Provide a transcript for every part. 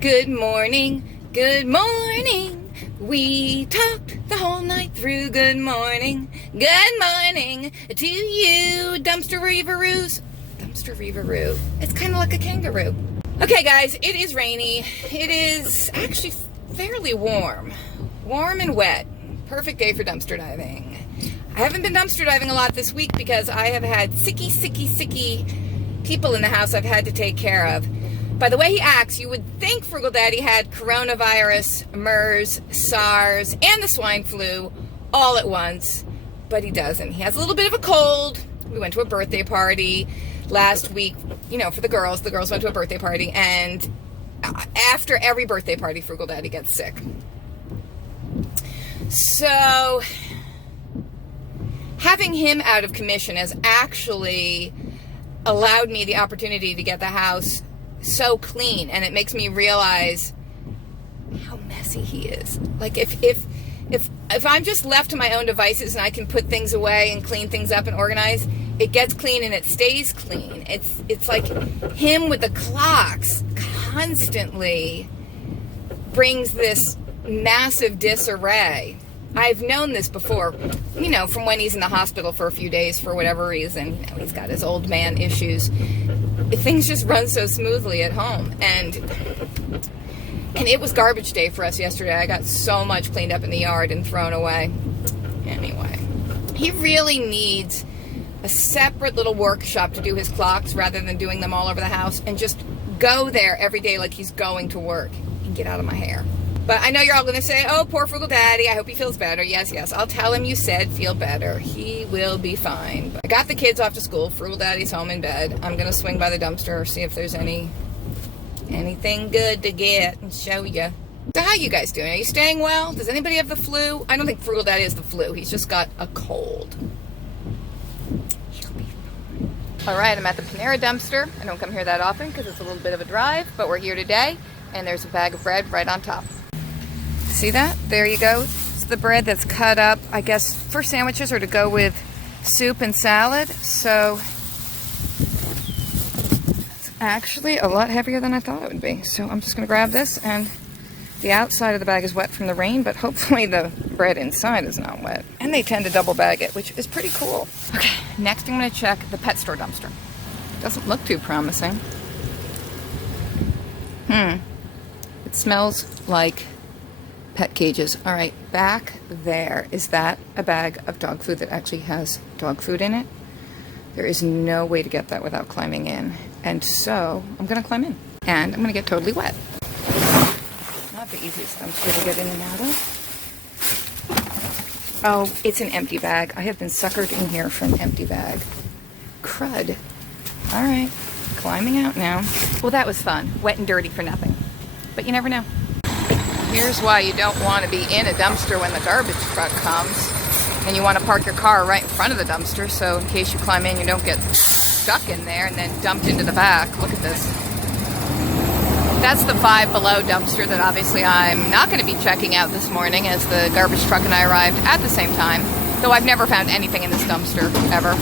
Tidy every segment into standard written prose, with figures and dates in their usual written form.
Good morning, good morning. We talked the whole night through. Good morning to you, Dumpster Reaveroos. Dumpster Reaveroo. It's kind of like a kangaroo. Okay, guys, it is rainy. It is actually fairly warm. Warm and wet. Perfect day for dumpster diving. I haven't been dumpster diving a lot this week because I have had sicky people in the house I've had to take care of. By the way he acts, you would think Frugal Daddy had coronavirus, MERS, SARS, and the swine flu all at once, but he doesn't. He has a little bit of a cold. We went to a birthday party last week, for the girls. The girls went to a birthday party, and after every birthday party, Frugal Daddy gets sick. So, having him out of commission has actually allowed me the opportunity to get the house so clean, and it makes me realize how messy he is. Like if I'm just left to my own devices and I can put things away and clean things up and organize, it gets clean and it stays clean. It's like him with the clocks constantly brings this massive disarray. I've known this before, from when he's in the hospital for a few days for whatever reason. He's got his old man issues. Things just run so smoothly at home. And it was garbage day for us yesterday. I got so much cleaned up in the yard and thrown away. Anyway, he really needs a separate little workshop to do his clocks rather than doing them all over the house, and just go there every day like he's going to work and get out of my hair. But I know you're all going to say, oh, poor Frugal Daddy, I hope he feels better. Yes, I'll tell him you said feel better. He will be fine. But I got the kids off to school. Frugal Daddy's home in bed. I'm going to swing by the dumpster, see if there's anything good to get and show you. So how you guys doing? Are you staying well? Does anybody have the flu? I don't think Frugal Daddy has the flu. He's just got a cold. He'll be fine. All right, I'm at the Panera Dumpster. I don't come here that often because it's a little bit of a drive, but we're here today, and there's a bag of bread right on top. See that? There you go. It's the bread that's cut up, I guess, for sandwiches or to go with soup and salad. So it's actually a lot heavier than I thought it would be. So I'm just going to grab this, and the outside of the bag is wet from the rain, but hopefully the bread inside is not wet. And they tend to double bag it, which is pretty cool. Okay, next I'm going to check the pet store dumpster. Doesn't look too promising. It smells like pet cages. All right, back there, is that a bag of dog food that actually has dog food in it? There is no way to get that without climbing in. And so I'm going to climb in. And I'm going to get totally wet. Not the easiest dumpster to get in and out of. Oh, it's an empty bag. I have been suckered in here for an empty bag. Crud. All right, climbing out now. Well, that was fun. Wet and dirty for nothing. But you never know. Here's why you don't want to be in a dumpster when the garbage truck comes, and you want to park your car right in front of the dumpster, so in case you climb in, you don't get stuck in there and then dumped into the back. Look at this. That's the Five Below dumpster that obviously I'm not going to be checking out this morning, as the garbage truck and I arrived at the same time, though I've never found anything in this dumpster, ever.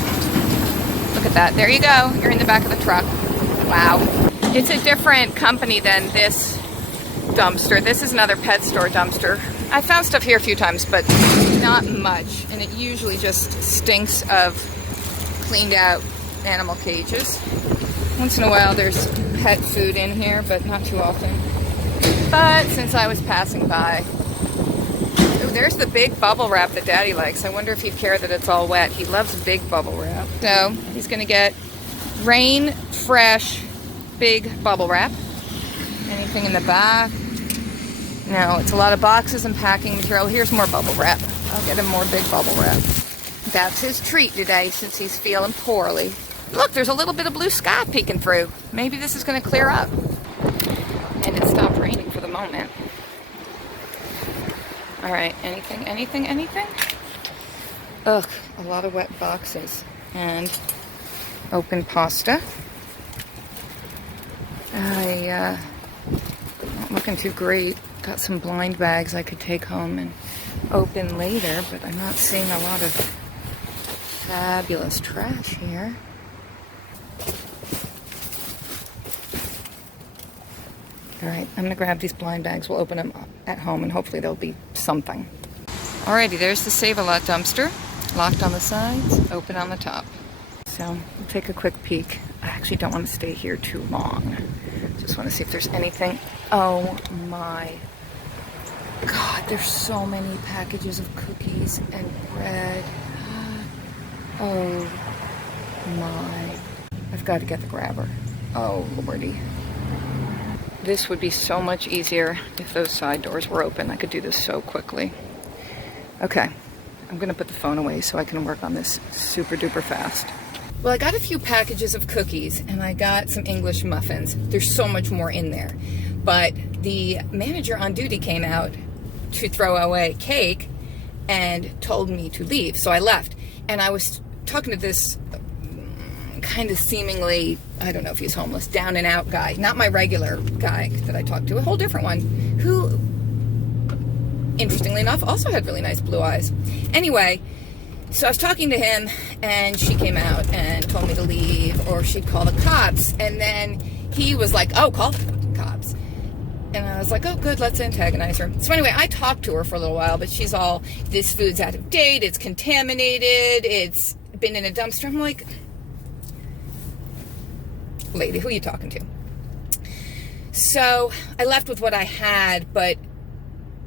Look at that. There you go. You're in the back of the truck. Wow. It's a different company than this dumpster. This is another pet store dumpster. I found stuff here a few times, but not much, and it usually just stinks of cleaned out animal cages. Once in a while there's pet food in here, but not too often. But since I was passing by, oh, there's the big bubble wrap that Daddy likes. I wonder if he'd care that it's all wet. He loves big bubble wrap. So he's gonna get rain fresh big bubble wrap. Anything in the back? No, it's a lot of boxes and packing material. Here's more bubble wrap. I'll get him more big bubble wrap. That's his treat today since he's feeling poorly. Look, there's a little bit of blue sky peeking through. Maybe this is going to clear up. And it stopped raining for the moment. All right, anything? Ugh, a lot of wet boxes. And open pasta. Not looking too great. Got some blind bags I could take home and open later, but I'm not seeing a lot of fabulous trash here. All right, I'm gonna grab these blind bags. We'll open them up at home and hopefully there'll be something. Alrighty, there's the Save-A-Lot dumpster. Locked on the sides, open on the top. So we'll take a quick peek. I actually don't want to stay here too long. Just want to see if there's anything. Oh my God, there's so many packages of cookies and bread. Oh my. I've got to get the grabber. Oh Lordy. This would be so much easier if those side doors were open. I could do this so quickly. Okay, I'm gonna put the phone away so I can work on this super duper fast. Well, I got a few packages of cookies and I got some English muffins. There's so much more in there. But the manager on duty came out to throw away cake and told me to leave. So I left. And I was talking to this kind of seemingly, I don't know if he's homeless, down and out guy. Not my regular guy that I talked to, a whole different one, who, interestingly enough, also had really nice blue eyes. Anyway, so I was talking to him, and she came out and told me to leave, or she'd call the cops, and then he was like, oh, call the fucking cops. And I was like, oh, good, let's antagonize her. So anyway, I talked to her for a little while, but she's all, this food's out of date, it's contaminated, it's been in a dumpster. I'm like, lady, who are you talking to? So I left with what I had, but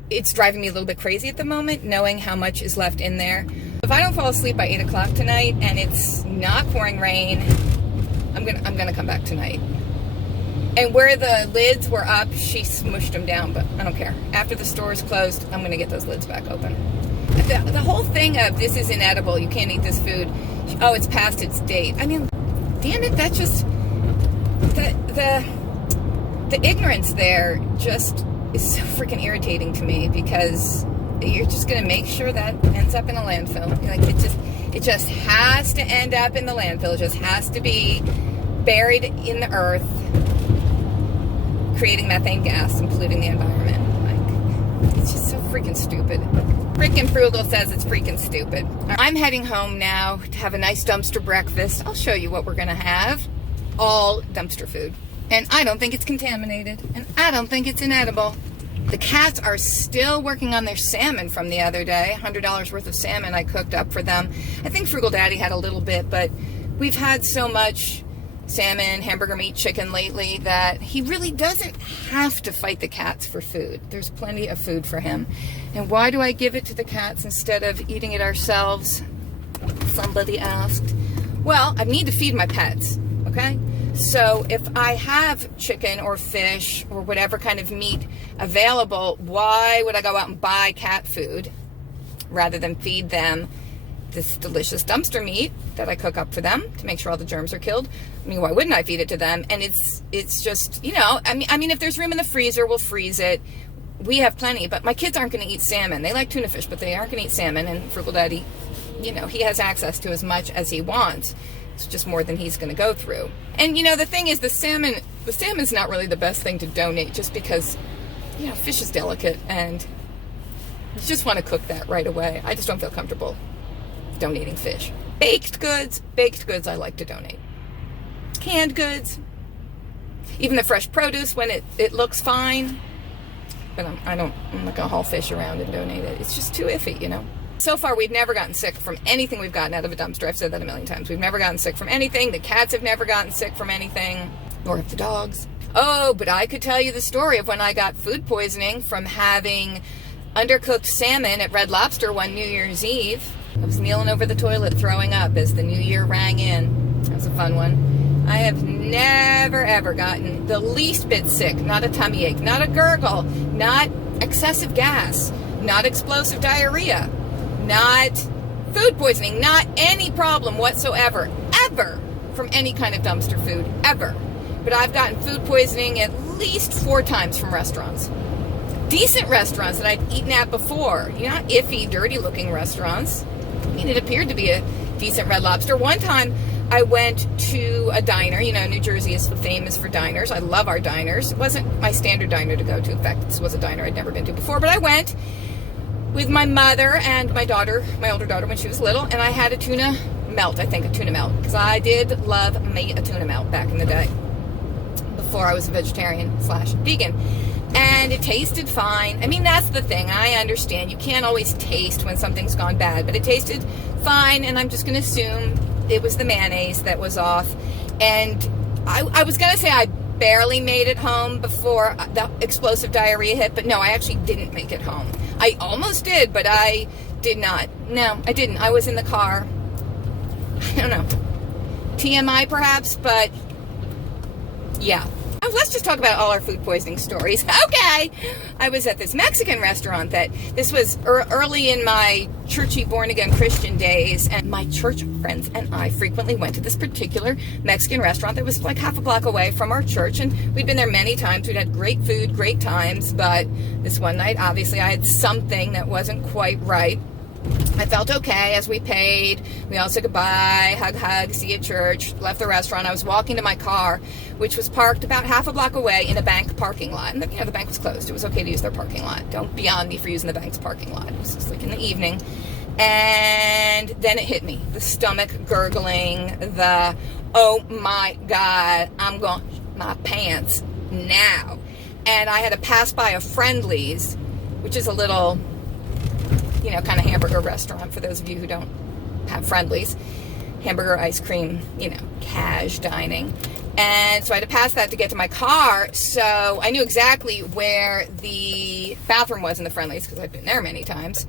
it's driving me a little bit crazy at the moment, knowing how much is left in there. If I don't fall asleep by 8 o'clock tonight and it's not pouring rain, I'm gonna come back tonight. And where the lids were up, she smushed them down, but I don't care. After the store is closed, I'm gonna get those lids back open. The whole thing of this is inedible, you can't eat this food, oh, it's past its date. I mean, damn it, that's just, the ignorance there just is so freaking irritating to me, because you're just gonna make sure that ends up in a landfill. Like, it just has to end up in the landfill. It just has to be buried in the earth, creating methane gas and polluting the environment. Like, it's just so freaking stupid. Frickin' Frugal says it's freaking stupid. I'm heading home now to have a nice dumpster breakfast. I'll show you what we're gonna have. All dumpster food. And I don't think it's contaminated. And I don't think it's inedible. The cats are still working on their salmon from the other day. $100 worth of salmon I cooked up for them. I think Frugal Daddy had a little bit, but we've had so much salmon, hamburger meat, chicken lately that he really doesn't have to fight the cats for food. There's plenty of food for him. And why do I give it to the cats instead of eating it ourselves? Somebody asked. Well, I need to feed my pets, okay? So if I have chicken or fish or whatever kind of meat available, why would I go out and buy cat food rather than feed them this delicious dumpster meat that I cook up for them to make sure all the germs are killed? I mean, why wouldn't I feed it to them? And it's just, you know, I mean, if there's room in the freezer, we'll freeze it. We have plenty, but my kids aren't going to eat salmon. They like tuna fish, but they aren't going to eat salmon. And Frugal Daddy, you know, he has access to as much as he wants. It's just more than he's going to go through. And, you know, the thing is, the salmon's not really the best thing to donate, just because, you know, fish is delicate and you just want to cook that right away. I just don't feel comfortable donating fish. Baked goods I like to donate. Canned goods, even the fresh produce when it looks fine, but I'm not going to haul fish around and donate it. It's just too iffy, you know. So far, we've never gotten sick from anything we've gotten out of a dumpster. I've said that a million times. We've never gotten sick from anything. The cats have never gotten sick from anything, nor have the dogs. Oh, but I could tell you the story of when I got food poisoning from having undercooked salmon at Red Lobster one New Year's Eve. I was kneeling over the toilet throwing up as the new year rang in. That was a fun one. I have never, ever gotten the least bit sick. Not a tummy ache, not a gurgle, not excessive gas, not explosive diarrhea, not food poisoning, not any problem whatsoever, ever, from any kind of dumpster food, ever. But I've gotten food poisoning at least 4 times from restaurants. Decent restaurants that I'd eaten at before. You know, iffy, dirty-looking restaurants. I mean, it appeared to be a decent Red Lobster. One time, I went to a diner. You know, New Jersey is famous for diners. I love our diners. It wasn't my standard diner to go to. In fact, this was a diner I'd never been to before. But I went with my mother and my daughter, my older daughter when she was little, and I had a tuna melt, because I did love me a tuna melt back in the day. before I was a vegetarian/vegan. And it tasted fine. I mean, that's the thing. I understand. You can't always taste when something's gone bad, but it tasted fine, and I'm just going to assume it was the mayonnaise that was off. And I was going to say I barely made it home before the explosive diarrhea hit, but no, I actually didn't make it home. I almost did, but I did not. No, I didn't. I was in the car. I don't know. TMI perhaps, but yeah. Oh, let's just talk about all our food poisoning stories. Okay. I was at this Mexican restaurant this was early in my churchy born-again Christian days, and my church friends and I frequently went to this particular Mexican restaurant that was like half a block away from our church, and we'd been there many times. We'd had great food, great times, but this one night, obviously, I had something that wasn't quite right. I felt okay as we paid. We all said goodbye, hug, see you at church, left the restaurant. I was walking to my car, which was parked about half a block away in a bank parking lot. And the bank was closed. It was okay to use their parking lot. Don't be on me for using the bank's parking lot. It was just like in the evening. And then it hit me. The stomach gurgling, oh my God, I'm going to my pants now. And I had to pass by a Friendly's, which is a little, kind of hamburger restaurant for those of you who don't have Friendly's. Hamburger, ice cream, cash dining. And so I had to pass that to get to my car. So I knew exactly where the bathroom was in the Friendly's because I've been there many times.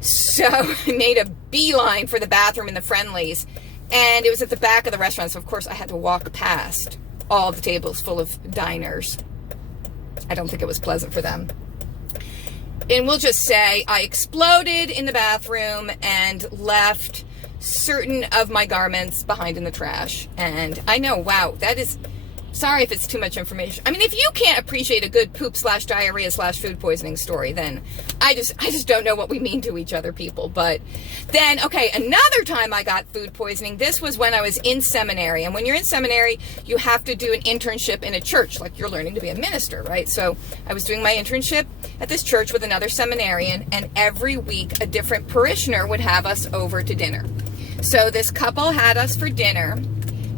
So I made a beeline for the bathroom in the Friendly's. And it was at the back of the restaurant. So of course I had to walk past all the tables full of diners. I don't think it was pleasant for them. And we'll just say I exploded in the bathroom and left certain of my garments behind in the trash. And I know, wow, that is, sorry if it's too much information. I mean, if you can't appreciate a good poop/diarrhea/food poisoning story, then I just don't know what we mean to each other, people. But then, okay, another time I got food poisoning, this was when I was in seminary. And when you're in seminary, you have to do an internship in a church, like you're learning to be a minister, right? So I was doing my internship at this church with another seminarian, and every week a different parishioner would have us over to dinner. So this couple had us for dinner.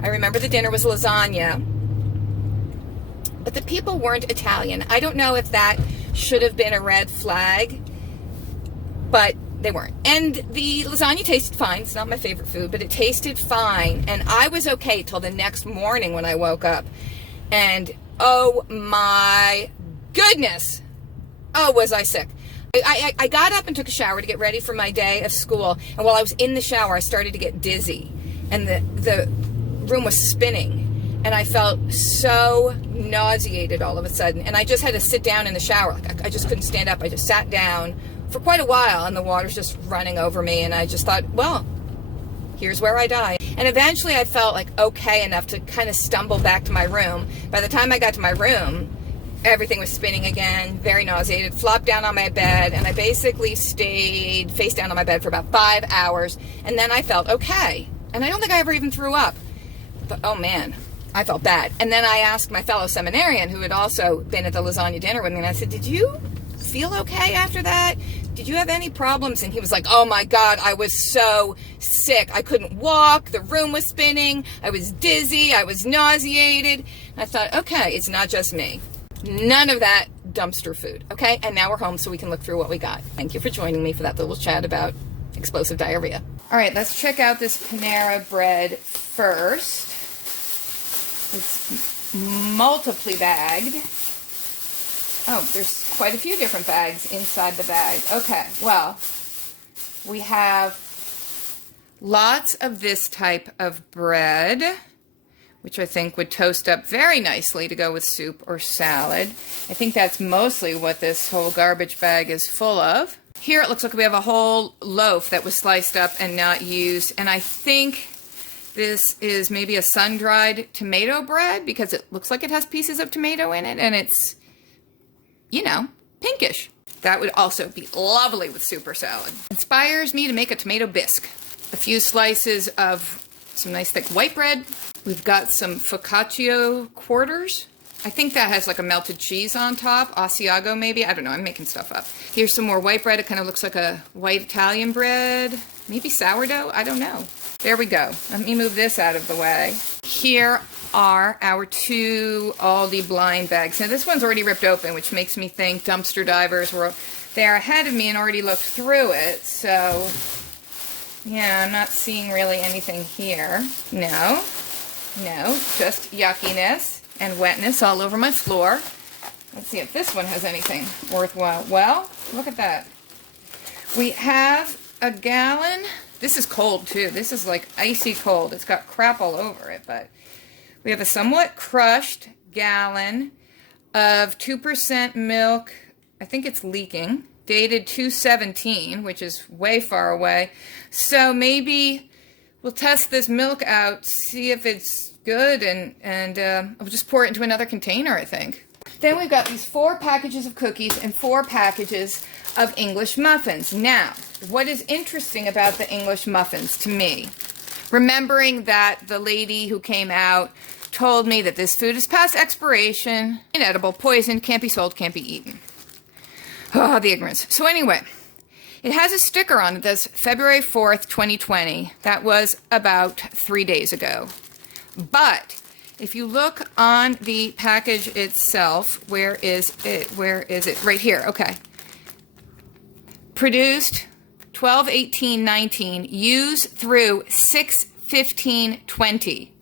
I remember the dinner was lasagna, but the people weren't Italian. I don't know if that should have been a red flag, but they weren't. And the lasagna tasted fine. It's not my favorite food, but it tasted fine. And I was okay till the next morning when I woke up. And oh my goodness, oh, was I sick. I got up and took a shower to get ready for my day of school. And while I was in the shower, I started to get dizzy. And the room was spinning. And I felt so nauseated all of a sudden. And I just had to sit down in the shower. Like I just couldn't stand up. I just sat down for quite a while, and the water's just running over me. And I just thought, well, here's where I die. And eventually I felt like okay enough to kind of stumble back to my room. By the time I got to my room, everything was spinning again, very nauseated, flopped down on my bed, and I basically stayed face down on my bed for about 5 hours. And then I felt okay. And I don't think I ever even threw up. But oh man, I felt bad. And then I asked my fellow seminarian who had also been at the lasagna dinner with me, and I said, did you feel okay after that? Did you have any problems? And he was like, oh my God, I was so sick. I couldn't walk. The room was spinning. I was dizzy. I was nauseated. And I thought, okay, it's not just me. None of that dumpster food. Okay. And now we're home so we can look through what we got. Thank you for joining me for that little chat about explosive diarrhea. All right, let's check out this Panera Bread first. It's multiply bagged. Oh, there's quite a few different bags inside the bag. Okay, well, we have lots of this type of bread, which I think would toast up very nicely to go with soup or salad. I think that's mostly what this whole garbage bag is full of. Here it looks like we have a whole loaf that was sliced up and not used, and I think this is maybe a sun-dried tomato bread because it looks like it has pieces of tomato in it, and it's, pinkish. That would also be lovely with soup or salad. Inspires me to make a tomato bisque. A few slices of some nice thick white bread. We've got some focaccia quarters. I think that has like a melted cheese on top. Asiago maybe. I don't know. I'm making stuff up. Here's some more white bread. It kind of looks like a white Italian bread. Maybe sourdough. I don't know. There we go. Let me move this out of the way. Here are our 2 Aldi blind bags. Now this one's already ripped open, which makes me think dumpster divers were there ahead of me and already looked through it. So yeah, I'm not seeing really anything here. No, just yuckiness and wetness all over my floor. Let's see if this one has anything worthwhile. Well, look at that. We have a gallon. This is cold too. This is like icy cold. It's got crap all over it, but we have a somewhat crushed gallon of 2% milk. I think it's leaking. Dated 2/17, which is way far away. So maybe we'll test this milk out, see if it's good, and we'll just pour it into another container, I think. Then we've got these 4 packages of cookies and 4 packages of English muffins. Now, what is interesting about the English muffins to me, remembering that the lady who came out told me that this food is past expiration, inedible, poisoned, can't be sold, can't be eaten. Oh, the ignorance. So anyway, it has a sticker on it that's February 4th, 2020. That was about 3 days ago. But if you look on the package itself, where is it? Where is it? Right here. Okay. Produced 12/18/19, used through 6/15/20.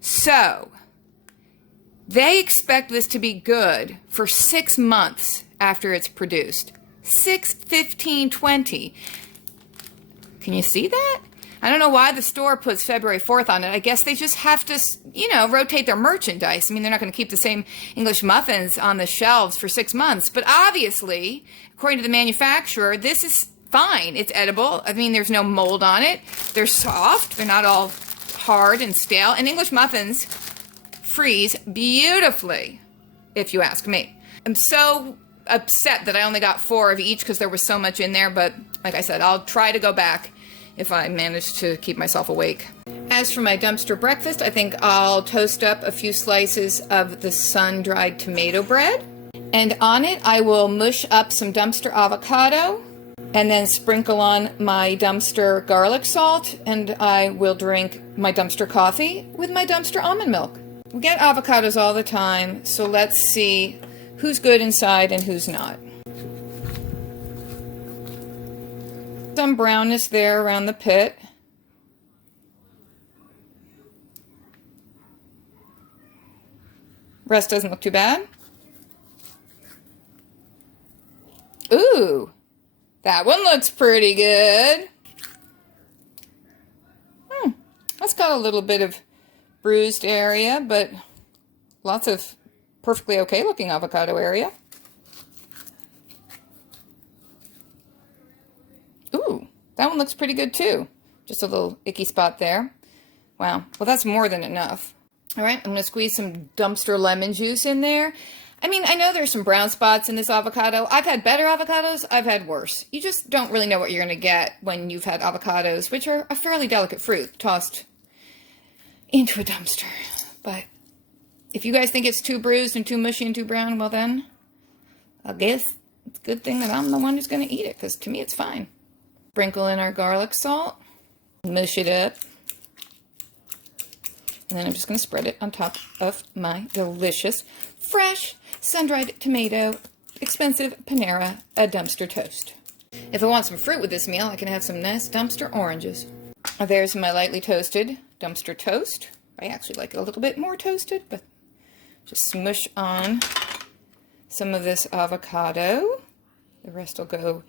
So they expect this to be good for 6 months after it's produced. 6/15/20. Can you see that? I don't know why the store puts February 4th on it. I guess they just have to, you know, rotate their merchandise. I mean, they're not going to keep the same English muffins on the shelves for 6 months. But obviously, according to the manufacturer, this is fine. It's edible. I mean, there's no mold on it. They're soft. They're not all hard and stale. And English muffins freeze beautifully, if you ask me. I'm so upset that I only got 4 of each because there was so much in there. But like I said, I'll try to go back if I manage to keep myself awake. As for my dumpster breakfast, I think I'll toast up a few slices of the sun-dried tomato bread. And on it, I will mush up some dumpster avocado and then sprinkle on my dumpster garlic salt, and I will drink my dumpster coffee with my dumpster almond milk. We get avocados all the time, so let's see who's good inside and who's not. Some brownness there around the pit. Rest doesn't look too bad. Ooh, that one looks pretty good. That's got a little bit of bruised area, but lots of perfectly okay looking avocado area. Ooh, that one looks pretty good too. Just a little icky spot there. Wow, well that's more than enough. All right, I'm gonna squeeze some dumpster lemon juice in there. I mean, I know there's some brown spots in this avocado. I've had better avocados, I've had worse. You just don't really know what you're gonna get when you've had avocados, which are a fairly delicate fruit, tossed into a dumpster. But if you guys think it's too bruised and too mushy and too brown, well then, I guess it's a good thing that I'm the one who's gonna eat it, because to me it's fine. Sprinkle in our garlic salt, mush it up, and then I'm just going to spread it on top of my delicious, fresh, sun-dried tomato, expensive Panera Dumpster toast. If I want some fruit with this meal, I can have some nice dumpster oranges. There's my lightly toasted dumpster toast. I actually like it a little bit more toasted, but just smush on some of this avocado. The rest will go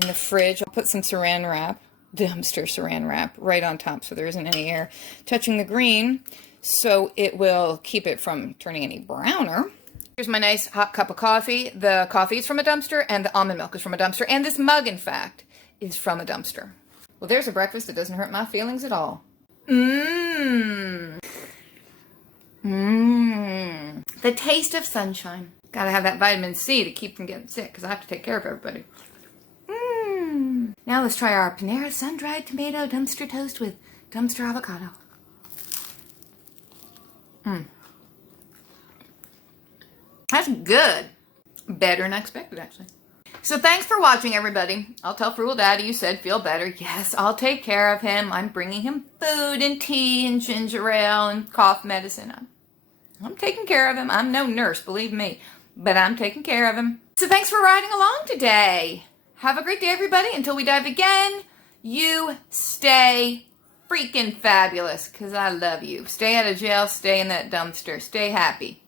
in the fridge. I'll put some saran wrap, dumpster saran wrap, right on top so there isn't any air touching the green, so it will keep it from turning any browner. Here's my nice hot cup of coffee. The coffee is from a dumpster, and the almond milk is from a dumpster, and this mug, in fact, is from a dumpster. Well, there's a breakfast that doesn't hurt my feelings at all. The taste of sunshine. Gotta have that vitamin C to keep from getting sick, because I have to take care of everybody. Now let's try our Panera sun-dried tomato dumpster toast with dumpster avocado. That's good. Better than I expected, actually. So thanks for watching, everybody. I'll tell Frugal Daddy you said feel better. Yes, I'll take care of him. I'm bringing him food and tea and ginger ale and cough medicine. I'm taking care of him. I'm no nurse, believe me, but I'm taking care of him. So thanks for riding along today. Have a great day, everybody. Until we dive again, you stay freaking fabulous, because I love you. Stay out of jail. Stay in that dumpster. Stay happy.